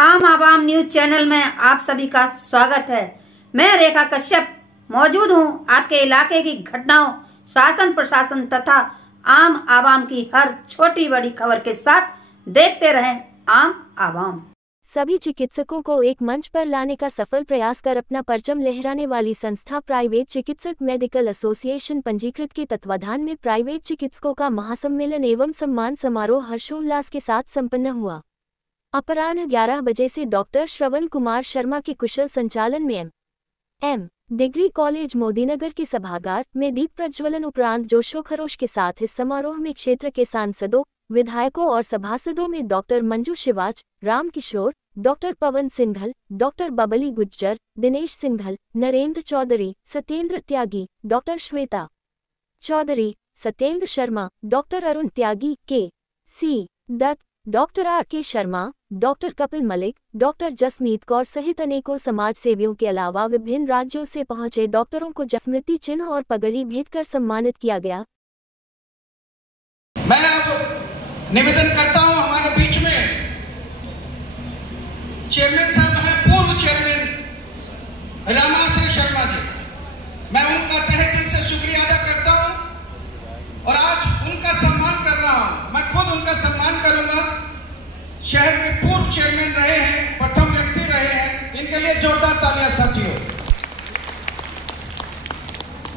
आम आवाम news channel में आप सभी का स्वागत है। मैं रेखा कश्यप मौजूद हूं आपके इलाके की घटनाओं, शासन प्रशासन तथा आम आवाम की हर छोटी बड़ी खबर के साथ। देखते रहें आम आवाम। सभी चिकित्सकों को एक मंच पर लाने का सफल प्रयास कर अपना परचम लहराने वाली संस्था प्राइवेट चिकित्सक मेडिकल एसोसिएशन पंजीकृत के तत्वाधान में प्राइवेट चिकित्सकों का महासम्मेलन एवं सम्मान समारोह हर्षोल्लास के साथ संपन्न हुआ। अपराह्न 11 बजे से डॉक्टर श्रवण कुमार शर्मा के कुशल संचालन में एम डिग्री कॉलेज मोदीनगर के सभागार में दीप प्रज्वलन उपरांत जोशो खरोश के साथ इस समारोह में क्षेत्र के सांसदों, विधायकों और सभासदों में doctor Manju Shivach, Ram Kishore, doctor Pawan Singhal, doctor Babli Gujjar, Dinesh Singhal, Narendra Chaudhary, Satyendra त्यागी, डॉक्टर श्वेता चौधरी, सत्येंद्र शर्मा, डॉक्टर अरुण त्यागी, के सी दत्त, डॉक्टर आर के शर्मा, डॉक्टर कपिल मलिक, डॉक्टर जसमीत कौर सहित अनेकों समाज सेवियों के अलावा विभिन्न राज्यों से पहुंचे डॉक्टरों को स्मृति चिन्ह और पगड़ी भेंट कर सम्मानित किया गया। मैं अब निवेदन करता हूं, हमारे बीच में चेयरमैन साहब हैं, पूर्व चेयरमैन रामाश्री शर्मा जी। मैं उनका तहे दिल से शुक्रिया अदा करता हूं और आज उनका सम्मान कर रहा हूं। मैं खुद उनका सम्मान करूंगा। शहर के पूर्व चेयरमैन रहे हैं, प्रथम व्यक्ति रहे हैं, इनके लिए जोरदार तालियां साथियों।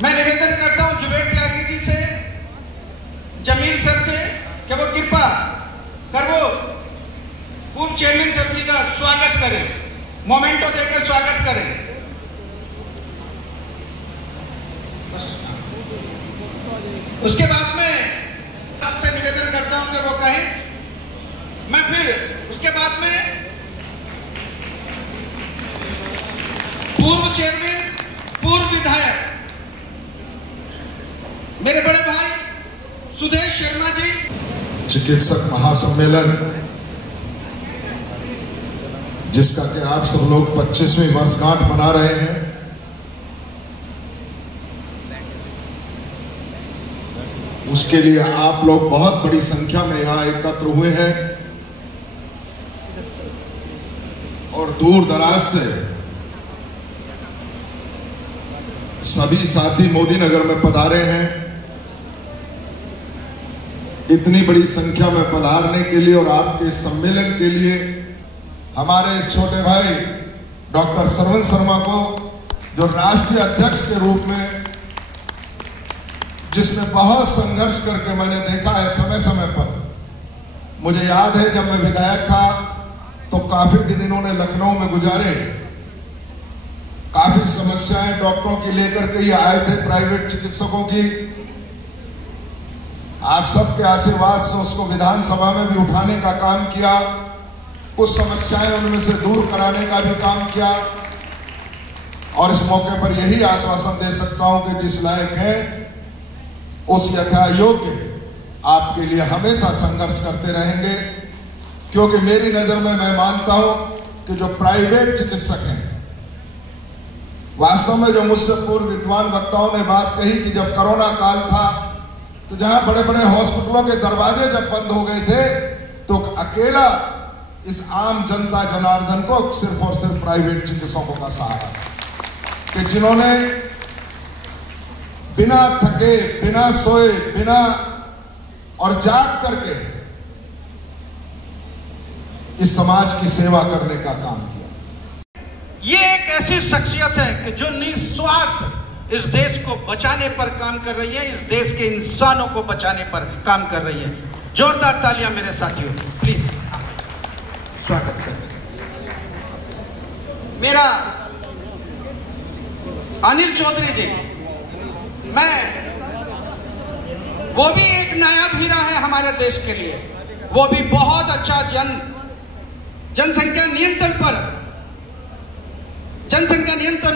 मैं निवेदन करता हूं जुबेर त्यागी जी से, जमील सर से कि वो कृपा कर वो पूर्व चेयरमैन सर जी का स्वागत करें, मोमेंटो देकर स्वागत करें। उसके बाद में आपसे निवेदन करता हूं कि वो कहें। मैं फिर उसके बाद में पूर्व चेयरमैन, पूर्व विधायक मेरे बड़े भाई सुदेश शर्मा जी। चिकित्सक महासम्मेलन जिसका कि आप सब लोग 25वीं वर्षगांठ मना रहे हैं, उसके लिए आप लोग बहुत बड़ी संख्या में यहां एकत्र हुए हैं और दूर दराज से सभी साथी मोदीनगर में पधारे हैं। इतनी बड़ी संख्या में पधारने के लिए और आपके सम्मेलन के लिए हमारे इस छोटे भाई डॉक्टर श्रवण शर्मा को, जो राष्ट्रीय अध्यक्ष के रूप में जिसने बहुत संघर्ष करके मैंने देखा है समय समय पर। मुझे याद है जब मैं विधायक था तो काफी दिन इन्होंने लखनऊ में गुजारे, काफी समस्याएं डॉक्टरों की लेकर के ही आए थे, प्राइवेट चिकित्सकों की। आप सबके आशीर्वाद से उसको विधानसभा में भी उठाने का काम किया, कुछ समस्याएं उनमें से दूर कराने का भी काम किया और इस मौके पर यही आश्वासन दे सकता हूं कि जिस लायक है उस यथा योग्य आपके लिए हमेशा संघर्ष करते रहेंगे, क्योंकि मेरी नजर में मैं मानता हूं कि जो प्राइवेट चिकित्सक हैं, वास्तव में जो मुझसे पूर्व विद्वान वक्ताओं ने बात कही कि जब कोरोना काल था तो जहां बड़े बड़े हॉस्पिटलों के दरवाजे जब बंद हो गए थे तो अकेला इस आम जनता जनार्दन को सिर्फ और सिर्फ प्राइवेट चिकित्सकों का सहारा, कि जिन्होंने बिना थके, बिना सोए, बिना और जाग करके इस समाज की सेवा करने का काम किया। ये एक ऐसी शख्सियत है कि जो निस्वार्थ इस देश को बचाने पर काम कर रही है, इस देश के इंसानों को बचाने पर काम कर रही है। जोरदार तालियां मेरे साथियों, प्लीज स्वागत करें। मेरा अनिल चौधरी जी, मैं वो भी एक नया हीरा है हमारे देश के लिए। वो भी बहुत अच्छा जनसंख्या नियंत्रण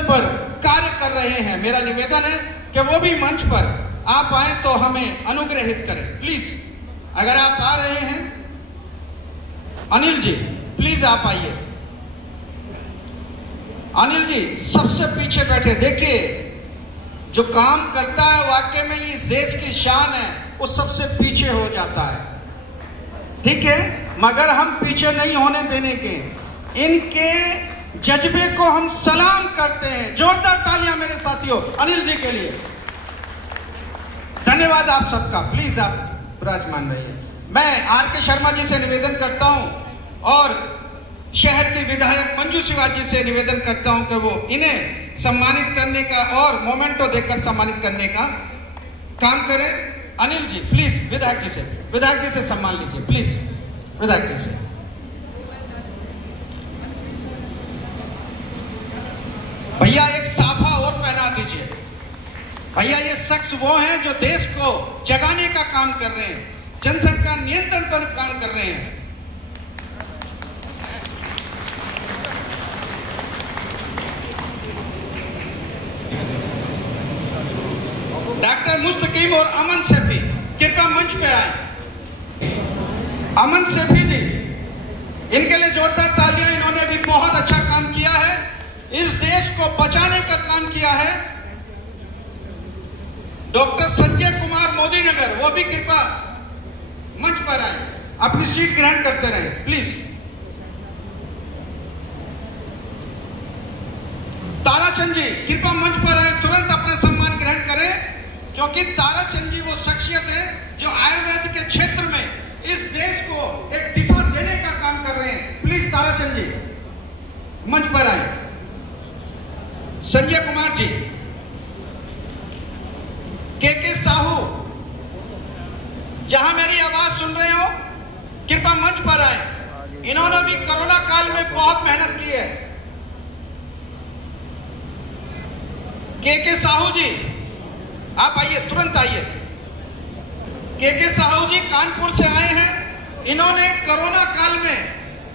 पर कार्य कर रहे हैं। मेरा निवेदन है कि वो भी मंच पर आप आए तो हमें अनुग्रहित करें प्लीज। अगर आप आ रहे हैं अनिल जी, प्लीज आप आइए। अनिल जी सबसे पीछे बैठे, देखिए जो काम करता है वाकई में इस देश की शान है, वो सबसे पीछे हो जाता है। ठीक है, मगर हम पीछे नहीं होने देने के। इनके जज्बे को हम सलाम करते हैं। जोरदार तालियां मेरे साथियों अनिल जी के लिए। धन्यवाद आप सबका। प्लीज आप विराजमान रहिए। मैं आर के शर्मा जी से निवेदन करता हूं और शहर के विधायक मंजू शिवाजी से निवेदन करता हूं कि वो इन्हें सम्मानित करने का और मोमेंटो देकर सम्मानित करने का काम करें। अनिल जी प्लीज विधायक जी से सम्मान लीजिए। प्लीज विधायक जी से। भैया एक साफा और पहना दीजिए। भैया ये शख्स वो हैं जो देश को जगाने का काम कर रहे हैं, जनसंख्या नियंत्रण पर काम कर रहे हैं। डॉक्टर मुस्तकीम और अमन सैफी कृपया मंच पे आए। अमन सैफी जी, इनके लिए जोरदार तालियां। इन्होंने भी बहुत अच्छा काम किया है, इस देश को बचाने का काम किया है। डॉक्टर संजय कुमार मोदी नगर, वो भी कृपया मंच पर आए, अपनी सीट ग्रहण करते रहे प्लीज। ताराचंद जी कृपया मंच पर आए, तुरंत अपना सम्मान ग्रहण करें, क्योंकि ताराचंद जी वो शख्सियत है जो आयुर्वेद के क्षेत्र में इस देश को एक दिशा देने का काम कर रहे हैं। प्लीज ताराचंद जी मंच पर आए। संजय कुमार जी, के साहू, जहां मेरी आवाज सुन रहे हो कृपया मंच पर आए। इन्होंने भी कोरोना काल में बहुत मेहनत की है। के साहू जी आप आइए, तुरंत आइए। के साहू जी कानपुर से आए हैं। इन्होंने कोरोना काल में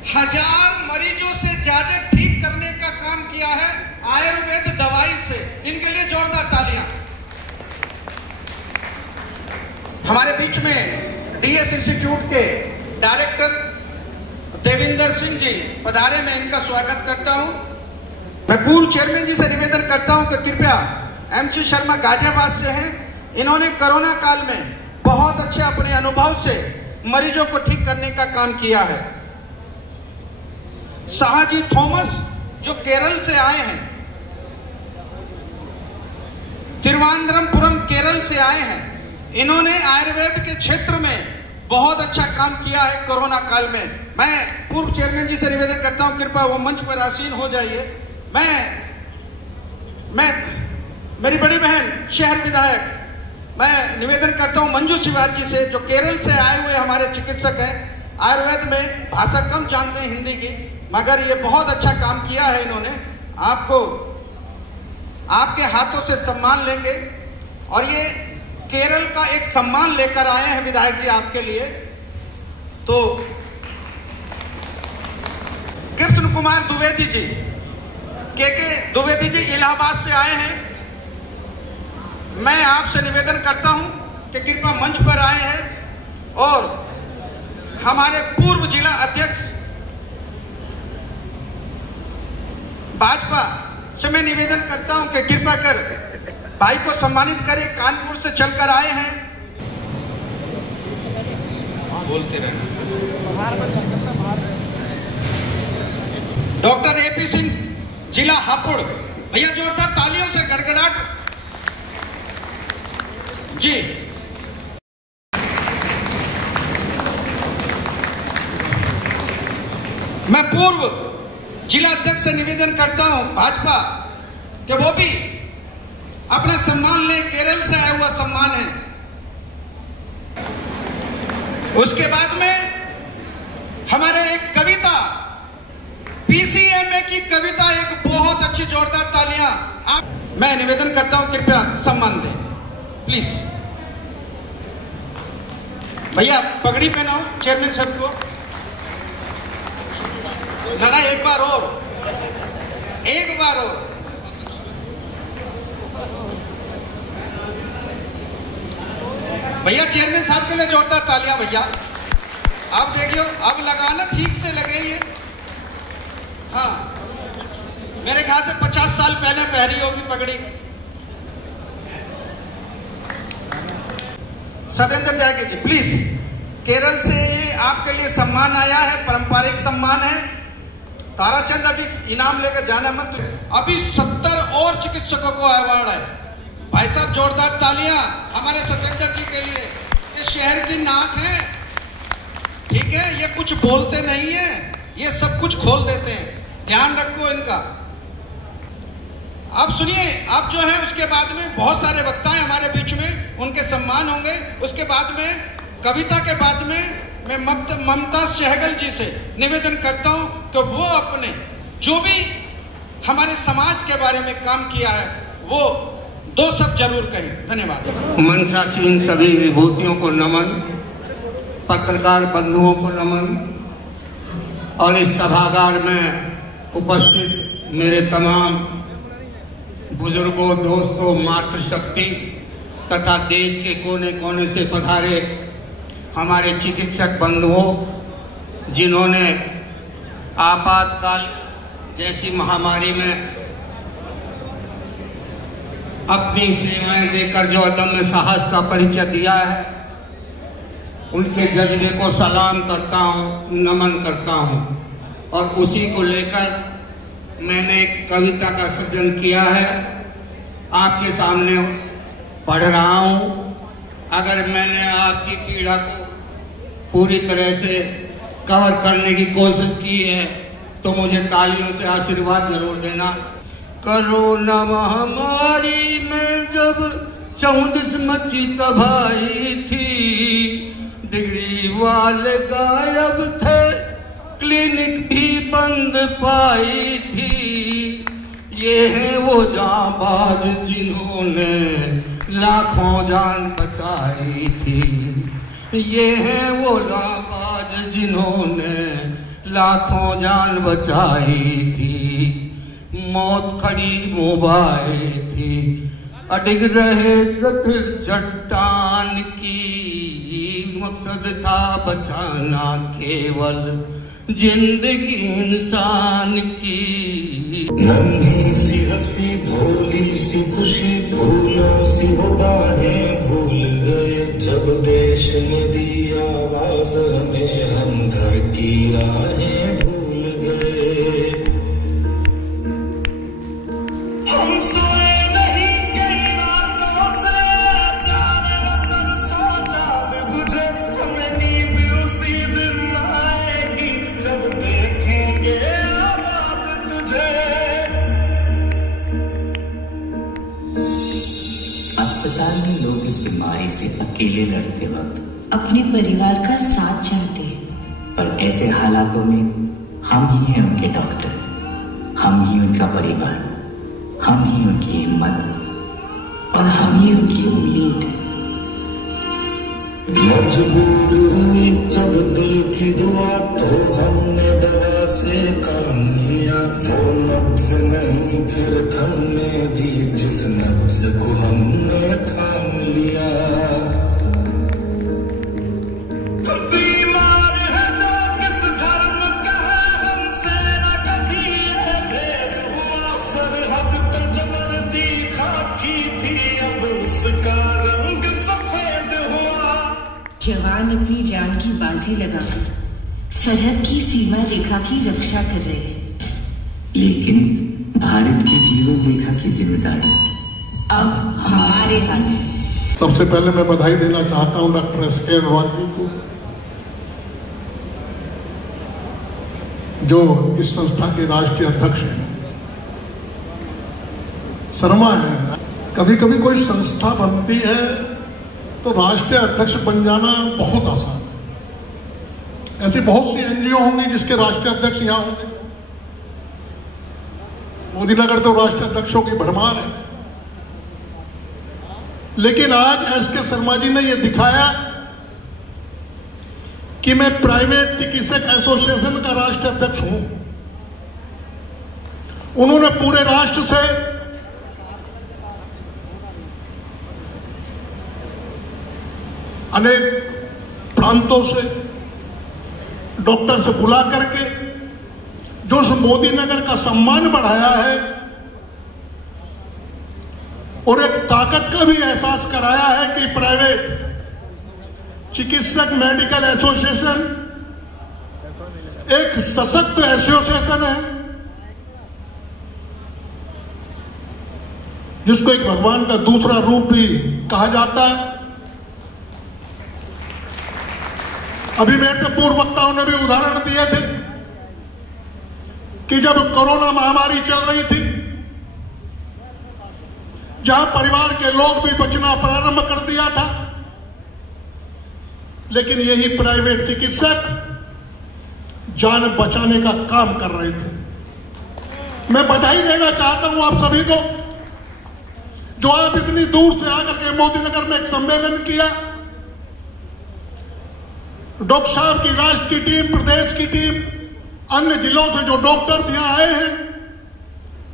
1000 मरीजों से ज्यादा ठीक करने का काम किया है आयुर्वेद दवाई से। इनके लिए जोरदार तालियां। हमारे बीच में डीएस इंस्टीट्यूट के डायरेक्टर देविंदर सिंह जी पधारे, मैं इनका स्वागत करता हूं। मैं पूर्व चेयरमैन जी से निवेदन करता हूं कि कृपया एमसी शर्मा गाजियाबाद से हैं। इन्होंने कोरोना काल में बहुत अच्छे अपने अनुभव से मरीजों को ठीक करने का काम किया है। शाहजी थॉमस जो केरल से आए हैं, तिरुवनंतपुरम केरल से आए हैं। इन्होंने आयुर्वेद के क्षेत्र में बहुत अच्छा काम किया है कोरोना काल में। मैं पूर्व चेयरमैन जी से निवेदन करता हूं कृपया वो मंच पर आसीन हो जाइए। मैं मेरी बड़ी बहन शहर विधायक, मैं निवेदन करता हूं मंजू शिवाजी से, जो केरल से आए हुए हमारे चिकित्सक हैं। आयुर्वेद में भाषा कम जानते हैं हिंदी की, मगर ये बहुत अच्छा काम किया है इन्होंने। आपको आपके हाथों से सम्मान लेंगे और ये केरल का एक सम्मान लेकर आए हैं विधायक जी आपके लिए। तो कृष्ण कुमार द्विवेदी जी, के द्विवेदी जी इलाहाबाद से आए हैं। मैं आपसे निवेदन करता हूं कि कृपया मंच पर आए हैं और हमारे पूर्व जिला अध्यक्ष भाजपा से मैं निवेदन करता हूं कि कृपया कर भाई को सम्मानित करें। कानपुर से चलकर आए हैं। बोलते रहे। डॉक्टर एपी सिंह जिला हापुड़, भैया जोरदार तालियों से गड़गड़ाहट जी। मैं पूर्व जिला अध्यक्ष से निवेदन करता हूं भाजपा कि वो भी अपना सम्मान ले, केरल से आया हुआ सम्मान है। उसके बाद में हमारे एक कविता, पीसीएमए की कविता, एक बहुत अच्छी जोरदार तालियां आप। मैं निवेदन करता हूं कृपया सम्मान दें प्लीज। भैया पगड़ी पहनाओ चेयरमैन साहब को। लड़ा एक बार और, एक बार और। भैया चेयरमैन साहब के लिए जोरदार तालियां भैया। अब देखियो, अब लगाना ठीक से लगे ये। हाँ, मेरे ख्याल से 50 साल पहले पहनी होगी पगड़ी। सतेंद्र त्यागी जी प्लीज। केरल से आपके लिए सम्मान आया है, पारंपरिक सम्मान है। ताराचंद अभी इनाम लेकर जाना मत। अभी 70 और चिकित्सकों को अवार्ड है। भाई साहब जोरदार तालियां हमारे सत्येंद्र जी के लिए। ये शहर की नाक है, ठीक है, ये कुछ बोलते नहीं है, ये सब कुछ खोल देते हैं, ध्यान रखो इनका। आप सुनिए, आप जो है उसके बाद में बहुत सारे वक्ता हैं हमारे बीच में, उनके सम्मान होंगे। उसके बाद में कविता के बाद में मैं ममता सहगल जी से निवेदन करता हूं कि वो अपने जो भी हमारे समाज के बारे में काम किया है वो 2 शब्द जरूर कहें। धन्यवाद। मंचासीन सभी विभूतियों को नमन, पत्रकार बंधुओं को नमन और इस सभागार में उपस्थित मेरे तमाम बुजुर्गों, दोस्तों, मातृशक्ति तथा देश के कोने कोने से पधारे हमारे चिकित्सक बंधुओं, जिन्होंने आपातकाल जैसी महामारी में अपनी सेवाएं देकर जो अदम्य साहस का परिचय दिया है, उनके जज्बे को सलाम करता हूँ, नमन करता हूँ। और उसी को लेकर मैंने एक कविता का सृजन किया है, आपके सामने पढ़ रहा हूँ। अगर मैंने आपकी पीड़ा को पूरी तरह से कवर करने की कोशिश की है तो मुझे तालियों से आशीर्वाद जरूर देना। कोरोना महामारी में जब 14 मची तबाही थी, डिग्री वाले गायब थे, क्लिनिक भी बंद पाई थी। ये हैं वो जांबाज जिन्होंने लाखों जान बचाई थी। ये हैं वो जांबाज जिन्होंने लाखों जान बचाई थी। मौत खड़ी मुबाई थी, अडिग रहे चट्टान की। मकसद था बचाना केवल जिंदगी इंसान की। नन्ही सी हंसी, भोली सी खुशी, फूलों सी वो बाहें भूल गए। जब देश ने दी आवाज हमें, हम घर की राहें भूल गए। हम सोए नहीं कई रातों से, जाने वतन सो जान बुझे। हमें नींद उसी दिन आएगी जब देखेंगे आबाद तुझे। अस्पताल में लोग इस बीमारी से अकेले लड़ते वक्त अपने परिवार का साथ चाहते हैं, पर ऐसे हालातों में हम ही हैं उनके डॉक्टर, हम ही उनका परिवार, हम ही उनकी हिम्मत और हम ही उनकी उम्मीद। मजबूर हुई जब दिल की दुआ तो हमने दवा से काम लिया। वो नब्ज नहीं फिर थमने दी जिस नब्ज को हमने थाम लिया। बीमार है जो किस धर्म का, हमसे न कभी ये भेद हुआ। सरहद पे जमर्दी खाकी थी, अब उसका रंग सफेद हुआ। जवान अपनी जान की बाजी लगाकर सरहद की सीमा रेखा की रक्षा कर रहे हैं, लेकिन भारत की जीवन रेखा की जिम्मेदारी अब हमारे हाथ है। सबसे पहले मैं बधाई देना चाहता हूं डॉक्टर एस.के. अग्रवाल जी को, जो इस संस्था के राष्ट्रीय अध्यक्ष हैं। शर्मा है, कभी कभी कोई संस्था बनती है तो राष्ट्रीय अध्यक्ष बन जाना बहुत आसान है। ऐसी बहुत सी एनजीओ होंगी जिसके राष्ट्रीय अध्यक्ष यहां होंगे। मोदी नगर तो राष्ट्रीय अध्यक्षों की भरमार है, लेकिन आज एस.के. शर्मा जी ने यह दिखाया कि मैं प्राइवेट चिकित्सक एसोसिएशन का राष्ट्रीय अध्यक्ष हूं। उन्होंने पूरे राष्ट्र से अनेक प्रांतों से डॉक्टर से बुला करके जो उस मोदी नगर का सम्मान बढ़ाया है और एक ताकत का भी एहसास कराया है कि प्राइवेट चिकित्सक मेडिकल एसोसिएशन एक सशक्त एसोसिएशन है। जिसको एक भगवान का दूसरा रूप भी कहा जाता है। अभी मेरे पूर्व वक्ताओं ने भी उदाहरण दिए थे कि जब कोरोना महामारी चल रही थी, जहां परिवार के लोग भी बचना प्रारंभ कर दिया था, लेकिन यही प्राइवेट चिकित्सक जान बचाने का काम कर रहे थे। मैं बधाई देना चाहता हूं आप सभी को, जो आप इतनी दूर से आकर के मोदीनगर में एक सम्मेलन किया। डॉक्टर साहब की राष्ट्र की टीम, प्रदेश की टीम, अन्य जिलों से जो डॉक्टर्स यहां आए हैं,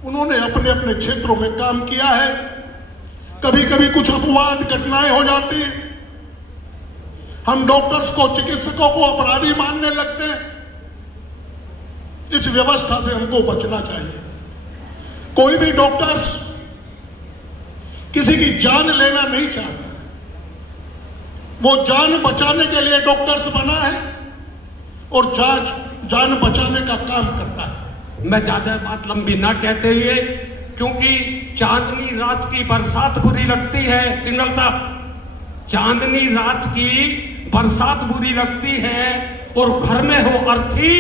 उन्होंने अपने अपने क्षेत्रों में काम किया है। कभी कभी कुछ अपवाद घटनाएं हो जाती हैं, हम डॉक्टर्स को, चिकित्सकों को अपराधी मानने लगते हैं। इस व्यवस्था से हमको बचना चाहिए। कोई भी डॉक्टर्स किसी की जान लेना नहीं चाहता, वो जान बचाने के लिए डॉक्टर्स बना है और जान बचाने का काम करता है। मैं ज्यादा बात लंबी ना कहते हुए, क्योंकि चांदनी रात की बरसात बुरी लगती है, सिंगल साहब, चांदनी रात की बरसात बुरी लगती है, और घर में हो अर्थी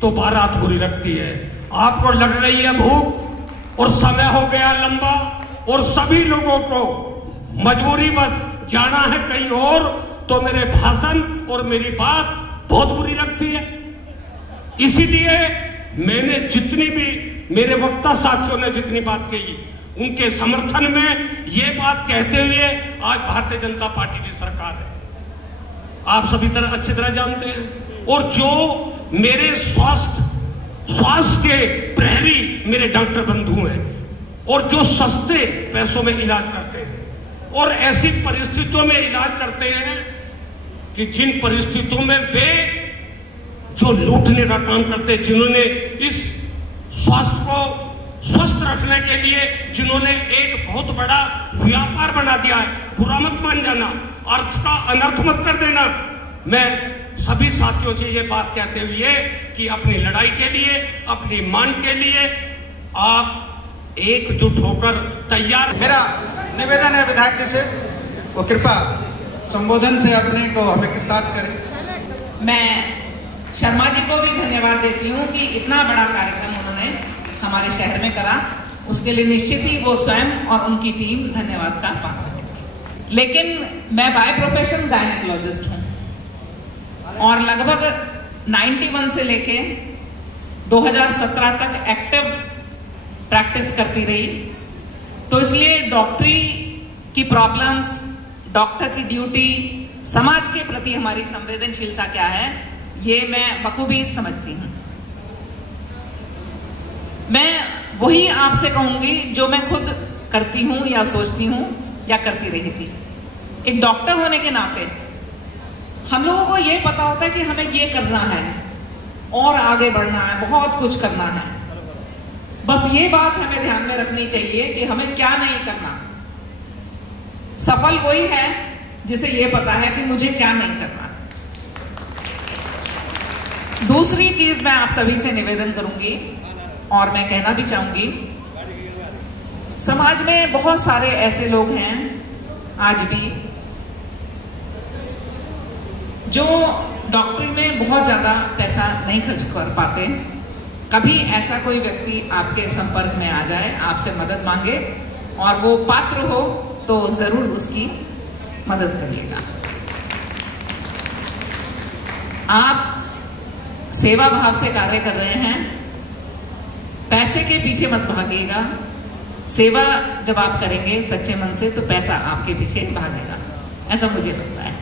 तो बारात बुरी लगती है। आपको लग रही है भूख और समय हो गया लंबा, और सभी लोगों को मजबूरी बस जाना है कहीं और, तो मेरे भाषण और मेरी बात बहुत बुरी लगती है। इसीलिए मैंने जितनी भी मेरे वक्ता साथियों ने जितनी बात कही, उनके समर्थन में ये बात कहते हुए आज भारतीय जनता पार्टी की सरकार है, आप सभी तरह अच्छी तरह जानते हैं। और जो मेरे स्वास्थ्य के प्रहरी मेरे डॉक्टर बंधु हैं, और जो सस्ते पैसों में इलाज करते हैं, और ऐसी परिस्थितियों में इलाज करते हैं कि जिन परिस्थितियों में वे जो लूटने का काम करते हैं, जिन्होंने इस स्वास्थ्य को स्वस्थ रखने के लिए जिन्होंने एक बहुत बड़ा व्यापार बना दिया है, बुरा मत मान जाना, अर्थ का अनर्थ मत कर देना। मैं सभी साथियों से ये बात कहते हुए कि अपनी लड़ाई के लिए, अपनी मांग के लिए आप एकजुट होकर तैयार। मेरा निवेदन है विधायक जी से, वो कृपया संबोधन से अपने को हमें कृतार्थ करें। मैं शर्मा जी को भी धन्यवाद देती हूँ कि इतना बड़ा कार्यक्रम उन्होंने हमारे शहर में करा, उसके लिए निश्चित ही वो स्वयं और उनकी टीम धन्यवाद का पात्र है। लेकिन मैं बाय प्रोफेशन गायनेकोलॉजिस्ट हूँ, और लगभग 91 से लेके 2017 तक एक्टिव प्रैक्टिस करती रही। तो इसलिए डॉक्टरी की प्रॉब्लम्स, डॉक्टर की ड्यूटी, समाज के प्रति हमारी संवेदनशीलता क्या है, ये मैं बखूबी समझती हूँ। मैं वही आपसे कहूंगी जो मैं खुद करती हूँ या सोचती हूँ या करती रही थी। एक डॉक्टर होने के नाते हम लोगों को ये पता होता है कि हमें ये करना है और आगे बढ़ना है, बहुत कुछ करना है। बस ये बात हमें ध्यान में रखनी चाहिए कि हमें क्या नहीं करना। सफल वही है जिसे ये पता है कि मुझे क्या नहीं करना। दूसरी चीज मैं आप सभी से निवेदन करूंगी और मैं कहना भी चाहूंगी, समाज में बहुत सारे ऐसे लोग हैं आज भी जो डॉक्टरी में बहुत ज्यादा पैसा नहीं खर्च कर पाते। कभी ऐसा कोई व्यक्ति आपके संपर्क में आ जाए, आपसे मदद मांगे और वो पात्र हो तो जरूर उसकी मदद करिएगा। आप सेवा भाव से कार्य कर रहे हैं, पैसे के पीछे मत भागिएगा। सेवा जब आप करेंगे सच्चे मन से तो पैसा आपके पीछे भागेगा, ऐसा मुझे लगता है।